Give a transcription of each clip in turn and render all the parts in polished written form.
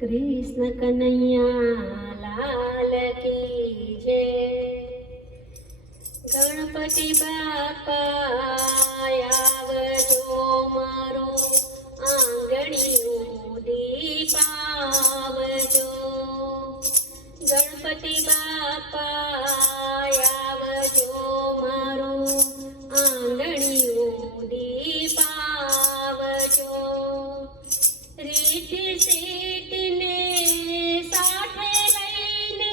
કૃષ્ણ કનૈયા લાલ કી જય. ગણપતિ બાપા આવજો, મારો આંગણિયું દીપાવજો. ગણપતિ બાપા આવજો, મારો આંગણિયું દીપાવજો. રીઠ સીટને સાથે લઈને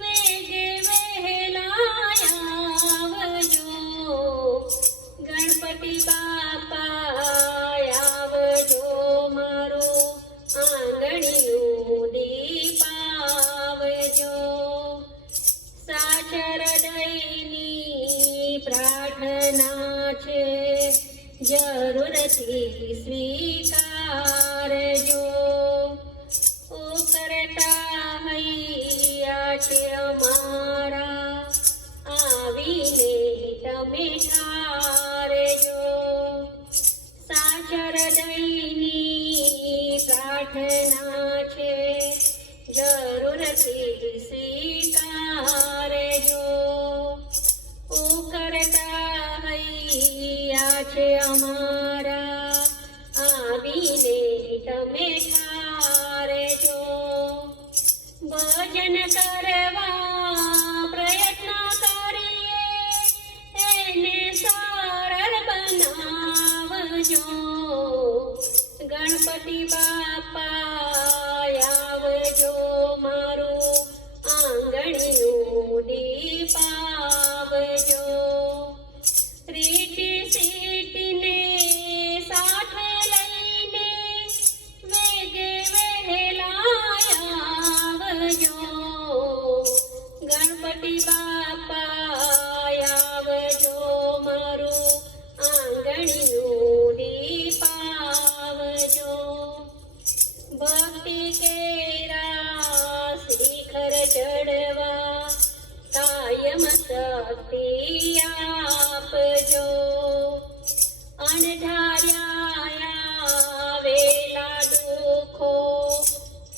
વેગે વહેલા આવજો. ગણપતિ બાપા આવજો, મારો આંગણિયું દીપાવજો. સાચર દઈની પ્રાર્થના છે, જરૂરથી સ્વીકારજો. ઓ કરતા હૈયા છે અમારા, આવીને તમે ઠારજો. સાચર દઈની પ્રાર્થના છે, જરૂરથી સ્વીકારજો. ઓ કરતા હૈયા છે અમારા, આવીને તમે ઠારજો. ભજન કરવા પ્રયત્ન કરીએ, એને સરળ બનાવજો. ગણપતિ બાપા આવજો, મારું આંગણિયું દીપાવજો. રીઠ સીટને સાથે લઈને વેગે વહેલા આવજો. ગણપતિ બાપા આવજો, મારું આંગણિયું દીપાવજો. ભક્તિ કેરા શિખર ચડવા કાયમ શક્તિ આપજો. અણધાર્યા આવેલા દુઃખો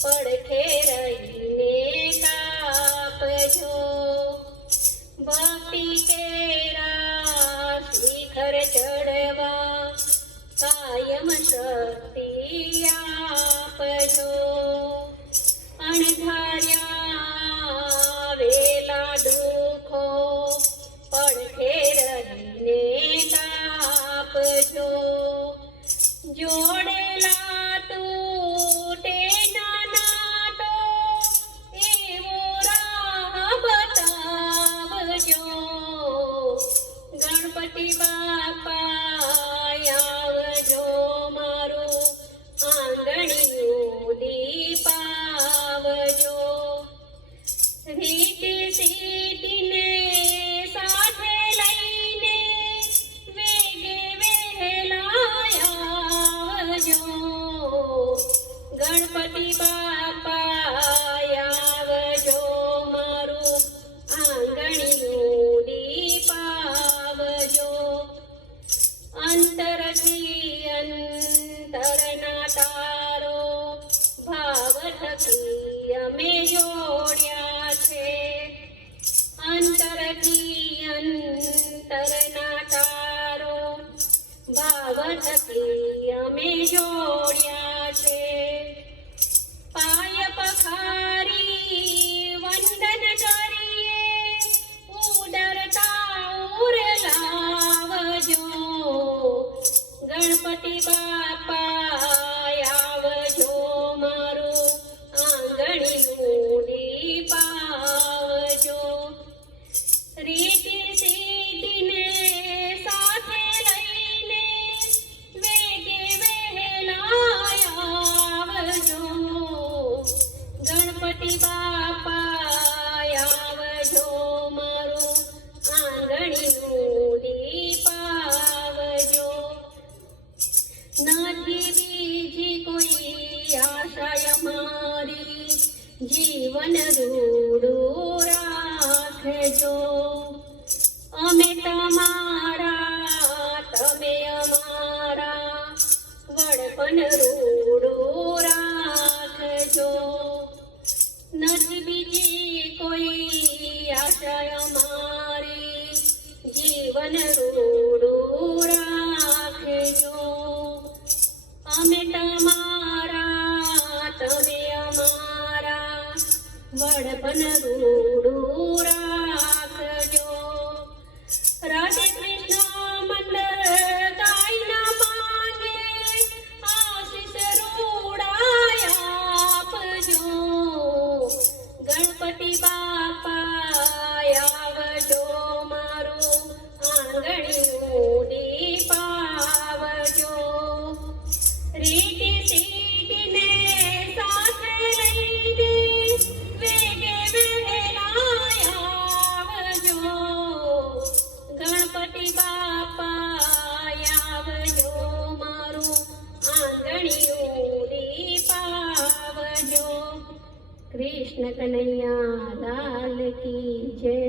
પડખે રહીને કાપજો. ભક્તિ કેરા શિખર ચડવા કાયમ શક્તિ આપજો. અણધાર્યા આવેલા દુઃખો પડખે રહીને કાપજો. જોડેલા તૂટે નાનાટો એવો રાહ બતાવજો. ગણપતિ બાપા આવજો, મારું આંગણિયું દીપાવજો. રીઠ સીટને સાથે લઈને વેગે વહેલા આવજો. ગણપતિ બાપા આવજો, મારું આંગણિયું દીપાવજો. અંતરથી અંતરના તારો ભાવ થકી અમે જોડ્યા છે. અંતરથી અંતરના તારો ભાવ થકી અમે જોડ્યા છે. પાય પખારી વંદન કરીએ, ઉદરતા ઉરલાવજો. ગણપતિ બાપા આવજો, મારું આંગણિયું દીપાવજો. રીઠ સીટને સાથે લઈને વેગે વહેલા આવજો. ગણપતિ બાપા આવજો, મારું આંગણિયું દીપાવજો. નથી બીજી કોઈ આશા અમારી, જીવન રૂડું રાખજો. અમે તમારા, તમે અમારા, વડપણ રૂડું રાખજો. પણ રૂડું રાખજો. અમે તમારા તમે અમારા વડપણ રૂડું રાખજો. રાધે કૃષ્ણ મંડળ ગાયના માંગે આશીષ રૂડાય આપજો. ગણપતિ બાપા આવજો મારું આંગણિયું દીપાવજો. રીતિ સીટીને સાથે લઈને વેગે વહેલા આવજો. ગણપતિ બાપા આવજો મારું આંગણિયું દીપાવજો. કૃષ્ણ કનૈયા લાલ કી જય.